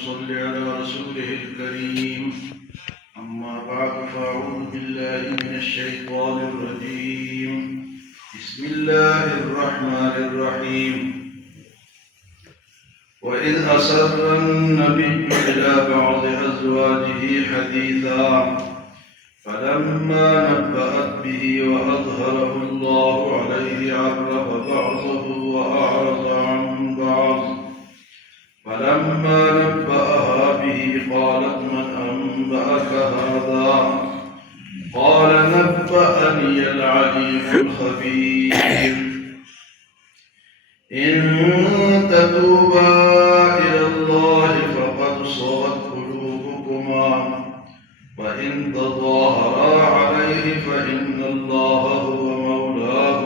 صل على رسوله الكريم. أما بعد فأعوذ بالله من الشيطان الرجيم. بسم الله الرحمن الرحيم. وإذ أسر النبي إلى بعض أزواجه حديثا فلما نبأت به وأظهره الله عليه عرف بعضه وأعرض عن بعض. فلما نبأها به قالت من أنبأك هذا؟ قال نبأني العليم الخبير. إن تتوبا إلى الله فقد صغت قلوبكما وإن تظاهرا عليه فإن الله هو مولاه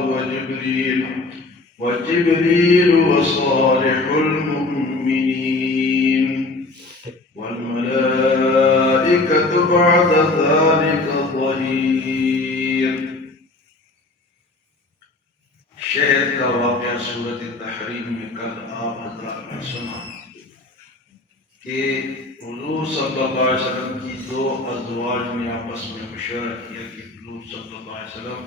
وجبريل وصالح المؤمنين والملائكة بعد ذلك ظهير. شہد کا واقعہ سورۃ التحریم میں کل آپ حضرات نے سنا کہ حضور صلی اللہ علیہ وسلم کی دو ازواج نے آپس میں مشورہ کیا کہ حضور صلی اللہ علیہ وسلم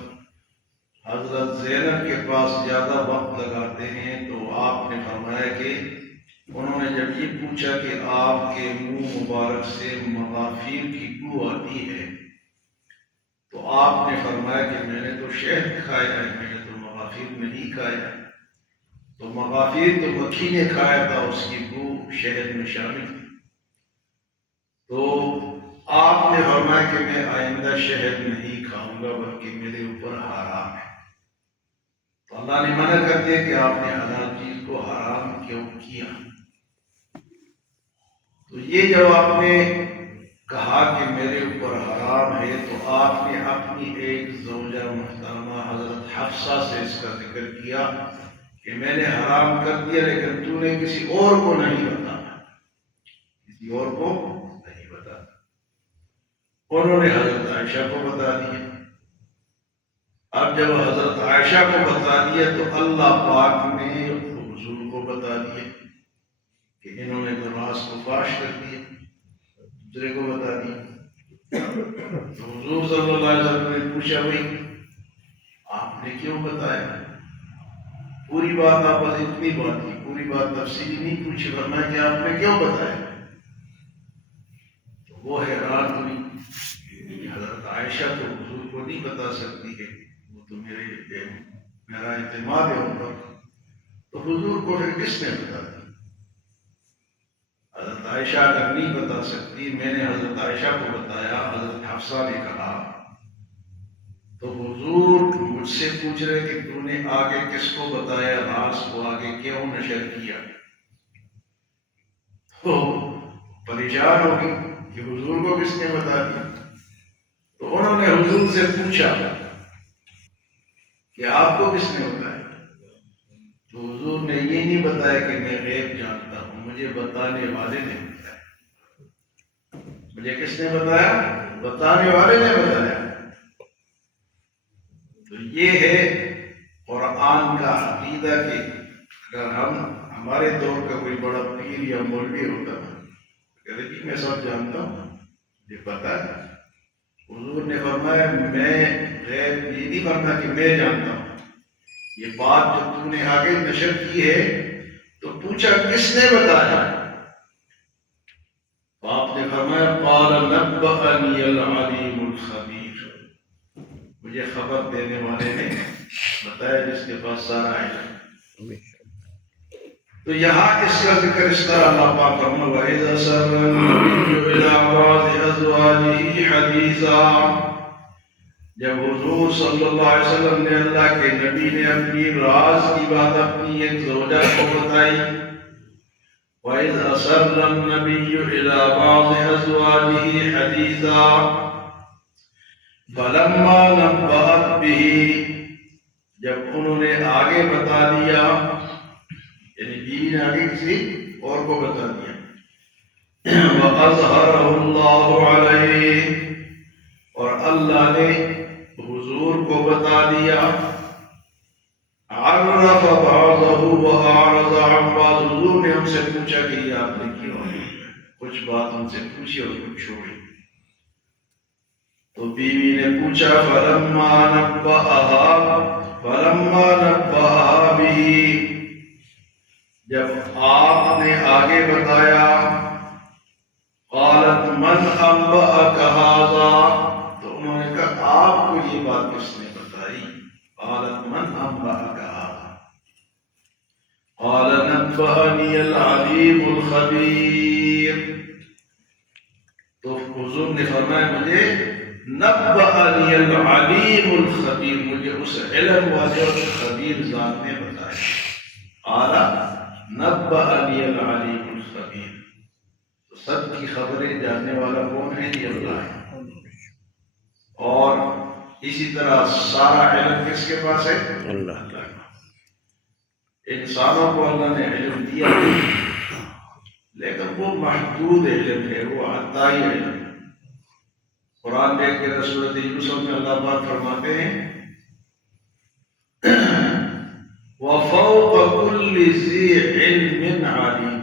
حضرت زینب کے پاس زیادہ وقت لگاتے ہیں، تو آپ نے فرمایا کہ انہوں نے جب یہ پوچھا کہ آپ کے منہ مبارک سے مغافیر کی بو آتی ہے، تو آپ نے فرمایا کہ میں نے تو شہد کھایا ہے، میں نے تو مغافیر نہیں کھایا. تو مغافیر تو مکھی نے کھایا تھا، اس کی بو شہد میں شامل تھی. تو آپ نے فرمایا کہ میں آئندہ شہد نہیں کھاؤں گا بلکہ میرے اوپر حرام ہے. تو اللہ نے منع کر دیا کہ آپ نے حلال چیز کو حرام کیوں کیا. تو یہ جب آپ نے کہا کہ میرے اوپر حرام ہے، تو آپ نے اپنی ایک زوجہ محترمہ حضرت حفصہ سے اس کا ذکر کیا کہ میں نے حرام کر دیا لیکن تو نے کسی اور کو نہیں بتایا، کسی اور کو نہیں بتایا. انہوں نے حضرت عائشہ کو بتا دیا. اب جب حضرت عائشہ کو بتا دیا تو اللہ پاک نے حضور کو بتا دیا کہ انہوں نے تو راز کو فاش کر دیا، دوسرے کو بتا دیا. تو حضور صلی اللہ علیہ وسلم نے پوچھا بھائی آپ نے کیوں بتایا؟ پوری بات آپ بس اتنی بات کی، پوری بات تفصیلی نہیں پوچھی، ورنہ کہ آپ نے کیوں بتایا؟ تو وہ حیران ہوئی کہ حضرت عائشہ تو حضور کو نہیں بتا سکتی ہے، وہ تو میرا اعتماد ہے ان پر، تو حضور کو پھر کس نے بتا دی؟ حضرت عائشہ اگر نہیں بتا سکتی، میں نے حضرت عائشہ کو بتایا، حضرت حفصہ نے کہا، تو حضور مجھ سے پوچھ رہے کہ تو نے آگے کس کو بتایا، راز کو آگے کیوں نشر کیا؟ تو پریشان ہو گئی کہ حضور کو کس نے بتا دیا. تو انہوں نے حضور سے پوچھا کہ آپ کو کس نے بتایا؟ تو حضور نے یہ نہیں بتایا کہ میں غیب جانتا ہوں، مجھے بتانے والے نے بتایا. مجھے کس نے بتایا؟ بتانے والے نے بتایا. تو یہ ہے قرآن کا عقیدہ کہ اگر ہمارے دور کا کوئی بڑا پیر یا مولوی ہوتا کہتے کہ میں سب جانتا ہوں، یہ پتا ہے. حضور نے فرمایا میں غیب یہ نہیں فرمایا کہ میں جانتا ہوں، یہ بات جو تم نے آگے نشر کی ہے تو پوچھا کس نے بتایا؟ آپ نے فرمایا قال نبأنی العلیم الخبیر، مجھے خبر دینے والے نے بتایا جس کے پاس سارا علم. تو یہاں اس کا ذکر اس طرح اللہ پاک فرمایا وَإِذْ أَسَرَّ النَّبِيُّ إِلَىٰ بَعْضِ أَزْوَاجِهِ حَدِيثًا، جب حضور صلی اللہ علیہ وسلم نے اللہ کے نبی نے اپنی راز کی بات اپنی ایک زوجہ کو بتائی. وَإِذْ أَسَرَّ النَّبِيُّ إِلَىٰ بَعْضِ أَزْوَاجِهِ حَدِيثًا فَلَمَّا نَبَّأَتْ بِهِ، جب انہوں نے آگے بتا دیا، یعنی بیوی نے آگے کسی اور کو بتا دیا. وَأَظْهَرَهُ اللَّهُ عَلَيْهِ، اور اللہ نے حضور کو بتا دیا. عرف بعضه وأعرض عن بعض، حضور نے ہم سے پوچھا کہ یہ آپ نے کیوں ہے؟ کچھ بات ان سے پوچھی اور کچھ چھوڑی۔ تو بیوی نے پوچھا فلما نبأها به، جب آپ نے آگے بتایا، قالت من انبأك هذا، تو انہوں نے کہا آپ کو یہ بات کس نے بتائی؟ قالت من انبأك هذا، قال نبأني العليم الخبير، تو حضور نے فرمایا مجھے نبأني العليم الخبير، مجھے اس علم والے اور خبیر ذات نے بتایا۔ قال نبأني العليم الخبير، تو سب کی خبریں جاننے والا کون ہے؟ یہ اللہ ہے۔ اور اسی طرح سارا علم کس کے پاس ہے؟ اللہ کا۔ انسانوں کو اللہ نے علم دیا لیکن وہ محدود علم ہے، وہ عطائی علم ہے۔ قرآن دیکھ کے سورۃ یوسف میں اللہ پاک فرماتے ہیں وَفَوْقَ كُلِّ ذِي عِلْمٍ عَلِيمٍ،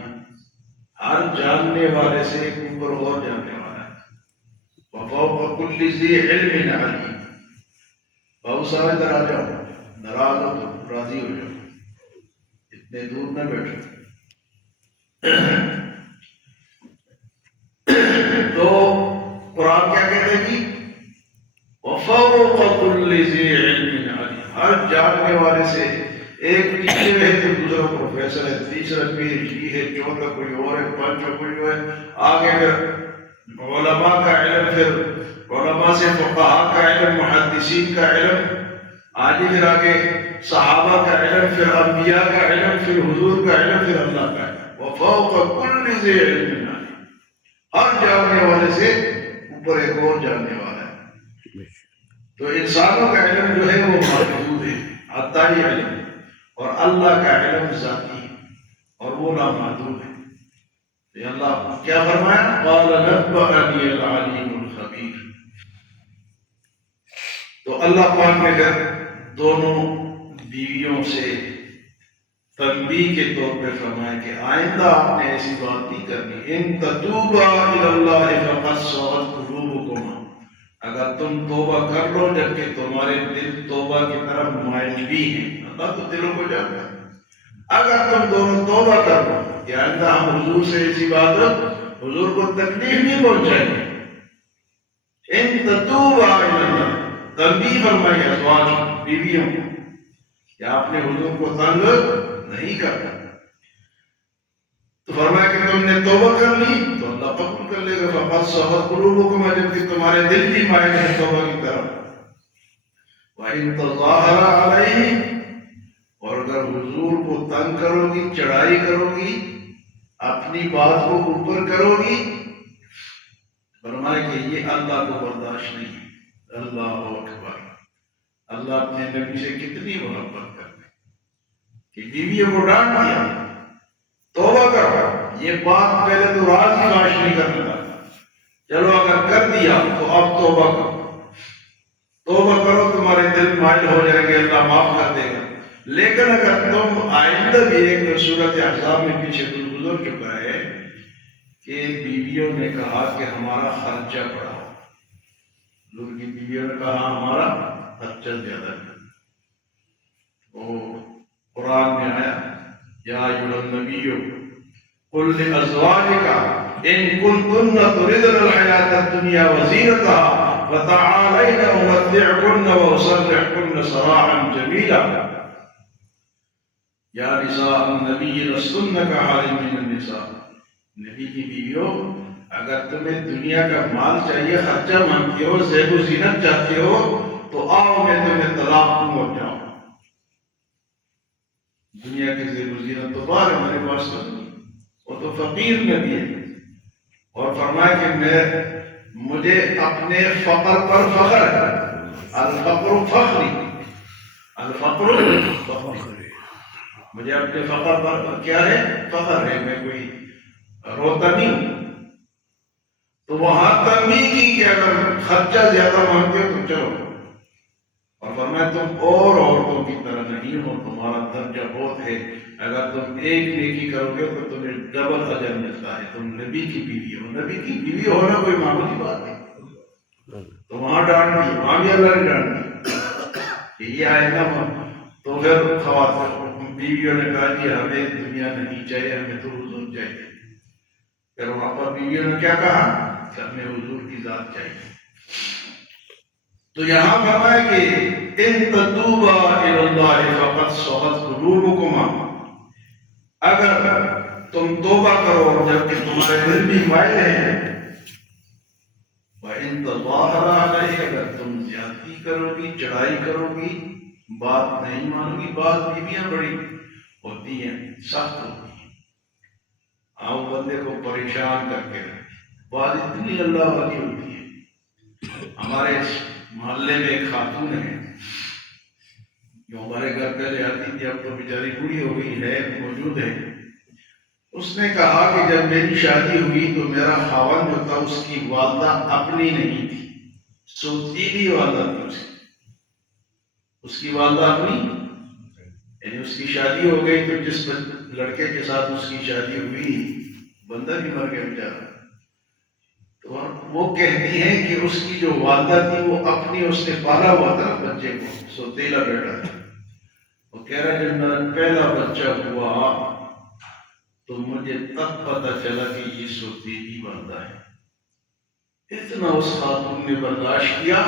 ہر جاننے والے سے ایک اوپر اور جاننے والا ہے۔ وَفَوْقَ كُلِّ ذِي عِلْمٍ عَلِيمٍ، بہت سارے ادھر آ جاؤ، ناراض ہو تو راضی ہو جاؤ، اتنے دور نہ بیٹھو۔ تو قرآن کیا کہتے ہیں جی؟ وَفَوْقَ كُلِّ ذِي عِلْمٍ عَلِيمٍ، ہر جاننے والے سے ایک ٹیچر ہے تو دوسرا پروفیسر ہے، تیسرا PhD ہے، چوتھا کوئی اور ہے، پانچواں کوئی اور ہے، آگے پھر علماء کا علم، پھر علماء سے فقہاء کا علم، محدثین کا علم، آگے پھر آگے صحابہ کا علم، پھر انبیاء کا علم، پھر حضور کا علم، پھر اللہ کا علم۔ وَفَوْقَ كُلِّ ذِي عِلْمٍ عَلِيمٍ، ہر جاننے والے سے اوپر ایک اور جاننے والا ہے۔ تو انسانوں کا علم جو ہے وہ محدود ہے، عطائی علم، اور اللہ کا علم ذاتی ہے اور وہ لامحدود ہے۔ یہ اللہ کیا فرمایا؟ قال نبأني العليم الخبير۔ تو اللہ پاک نے پھر دونوں بیویوں سے تنبیہ کے طور پہ فرمایا کہ آئندہ آپ نے ایسی بات نہیں کرنی، ان تتوبا الی اللہ فقد صغت قلوبکما، اگر تم توبہ کر لو جبکہ تمہارے دل توبہ کی طرف مائل بھی ہیں، اللہ تو دلوں کو جانتا ہے، اگر تم دونوں توبہ کر لو کہ آئندہ ہم حضور سے ایسی بات حضور کو تکلیف نہیں پہنچائیں گے۔ ان تتوبا الی اللہ، تنبیہ فرمائی ازواج بیویوں کو کہ آپ نے حضور کو تنگ نہیں کرنا۔ تو فرمایا کہ تم نے توبہ کر لی تو اللہ قبول کر لے گا، فقد صغت قلوبکما، جبکہ تمہارے دل بھی مائل ہیں توبہ کی طرف۔ وَإِن تَظَاهَرَ عَلَيْهِ، اور اگر حضور کو تنگ کرو گی، چڑھائی کرو گی، اپنی بات کو اوپر کرو گی، فرمایا کہ یہ اللہ کو برداشت نہیں ہے۔ اللہ اکبر، اللہ اپنے نبی سے کتنی محبت کرتے ہیں کہ بیویوں کو ڈانٹ دیا، توبہ کرو۔ یہ بات پہلے تو راز ہی فاش نہیں کرنے کا، چلو اگر کر دیا تو اب توبہ کرو، توبہ کرو، تمہارے دل مائل ہو جائیں گے، اللہ معاف کر دے گا۔ لیکن اگر تم آئندہ بھی، ایک سورۃ احزاب میں پیچھے گزر چکا ہے کہ بیویوں نے کہا کہ ہمارا خرچہ بڑھاؤ، حضور کی بیویوں نے کہا ہمارا خرچہ زیادہ ہے۔ وہ قرآن میں آیا یا ایھا النبی قل لأزواجک ان کنتن تردن الحیاۃ الدنیا وزینتہا فتعالین امتعکن واسرحکن سراحا جمیلا، یا نساء النبی لستن کاحد من النساء، نبی کی بیویوں اگر تمہیں دنیا کا مال چاہیے، خرچہ مانگتی ہو، زیب و زینت چاہتے ہو تو آؤ میں تمہیں طلاق دوں اور جاؤ۔ دنیا کی زیب و زینت تو باہر ہے، ہمارے پاس تو نہیں، وہ تو فقیر نبی ہے۔ اور فرمایا کہ مجھے اپنے فقر پر فخر ہے، الفقر فخری، الفقر فخری، مجھے اپنے فقر پر کیا ہے؟ فخر ہے، میں کوئی روتا نہیں۔ تو وہاں تنبیہ کی کہ اگر خرچہ زیادہ مانگتے ہو تو چلو، اور فرمایا تم اور عورتوں کی طرح نہیں ہو، تمہارا درجہ بہت ہے، اگر تم ایک نیکی کرو گے تو تمہیں ڈبل اجر ملتا ہے، تم نبی کی بیوی ہو۔ نبی کی بیوی ہونا کوئی معمولی بات نہیں، تو وہاں ڈانٹ دی، وہاں بھی اللہ نے ڈانٹ دی کہ یہ آئے نا، تو پھر خواتین بیویوں نے کہا کہ ہمیں دنیا نہیں چاہیے، ہمیں تو حضور چاہیے۔ پھر وہاں پر بیویوں نے کیا کہا کہ ہمیں حضور کی ذات چاہیے۔ تو یہاں فرمایا کہ ان تتوبا الی اللہ فقد صغت قلوبکما، اگر تم توبہ کرو جبکہ تمہارے دل بھی مائل ہیں، وَإِن تَظَاهَرَ عَلَيْهِ، اگر تم زیادتی کرو گی، چڑھائی کرو گی، بات نہیں مانو گی، بعض بیویاں بڑی ہوتی ہیں، سخت ہوتی ہیں، آپ بندے کو پریشان کر کے رکھتی، بعض اتنی اللہ والی ہوتی ہے۔ ہمارے محلے میں ایک خاتون ہے جو ہمارے گھر پہلے آتی تھی، اب تو بیچاری بوڑھی ہو گئی ہے، موجود ہے۔ اس نے کہا کہ جب میری شادی ہوئی تو میرا خاوند جو تھا اس کی والدہ اپنی نہیں تھی، سوتیلی والدہ تھی اس کی والدہ اپنی، یعنی اس کی شادی ہو گئی تو جس لڑکے کے ساتھ اس کی شادی ہوئی بندہ بھی مر گیا بیچارہ، تو وہ کہتی ہیں کہ اس کی جو والدہ تھی وہ اپنی، اس نے پالا ہوا تھا بچے کو، سوتیلا بیٹا تھا۔ وہ کہہ رہا جب میرا پہلا بچہ ہوا تو مجھے تب پتہ چلا کہ یہ سوتیلی والدہ ہے۔ اتنا اس خاتون نے برداشت کیا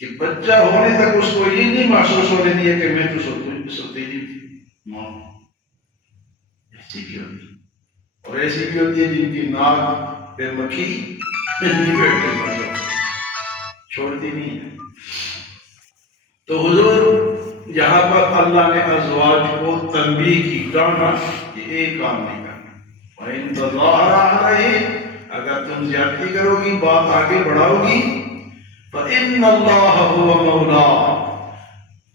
کہ بچہ ہونے تک اس کو یہ نہیں محسوس ہونے دیا کہ میں تو سوتیلی ماں ہوں۔ ایسی بھی ہوتی، اور ایسی بھی ہوتی ہے جن کی ناک پہ مکھی چھوڑتی نہیں ہے۔ تو حضور یہاں پر اللہ نے ازواج کو تنبیہ کی، ڈانٹا کہ ایک کام نہیں کرنا۔ وَإِن تَظَاهَرَ عَلَيْهِ، اگر تم زیادتی کرو گی، بات آگے بڑھاؤ گی، فَإِنَّ اللَّهَ هُوَ مَوْلَاهُ،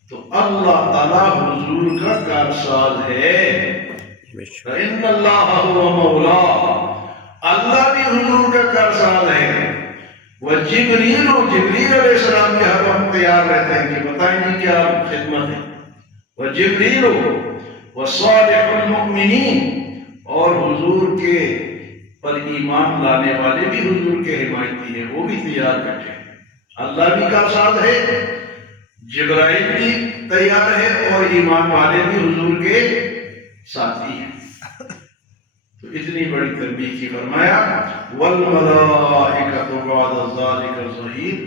تو اللہ تعالیٰ حضور کا کارساز ہے۔ فَإِنَّ اللَّهَ هُوَ مَوْلَاهُ، اللہ بھی حضور کا کارساز ہے۔ وجبریل، جبریل علیہ السلام بھی ہر وقت تیار رہتے ہیں کہ بتائیں گے کیا خدمت ہے۔ وجبریل وصالح المؤمنین، اور حضور کے پر ایمان لانے والے بھی حضور کے حمایتی ہیں، وہ بھی تیار بیٹھے ہیں۔ اللہ بھی کارساز ہے، جبرائیل بھی تیار ہے، اور ایمان والے بھی حضور کے ساتھی ہیں۔ تو اتنی بڑی تنبیہ کی، فرمایا والملائکۃ بعد ذلک ظہیر،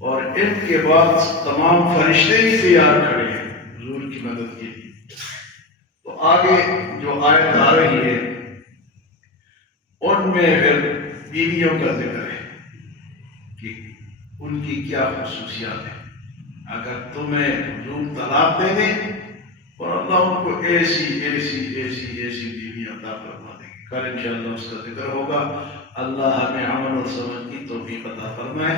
اور ان کے بعد تمام فرشتے بھی تیار کھڑے ہیں حضور کی مدد کے لیے۔ تو آگے جو آیت آ رہی ہے ان میں پھر بیویوں کا ذکر ہے کہ ان کی کیا خصوصیات ہیں۔ اگر تمہیں حضور طلاق دے دیں اور اللہ ان کو ایسی ایسی ایسی ایسی بیوی عطا فرما دیں گے، کل انشاءاللہ اس کا ذکر ہوگا۔ اللہ ہمیں عمل اور سمجھ کی توفیق عطا فرمائے۔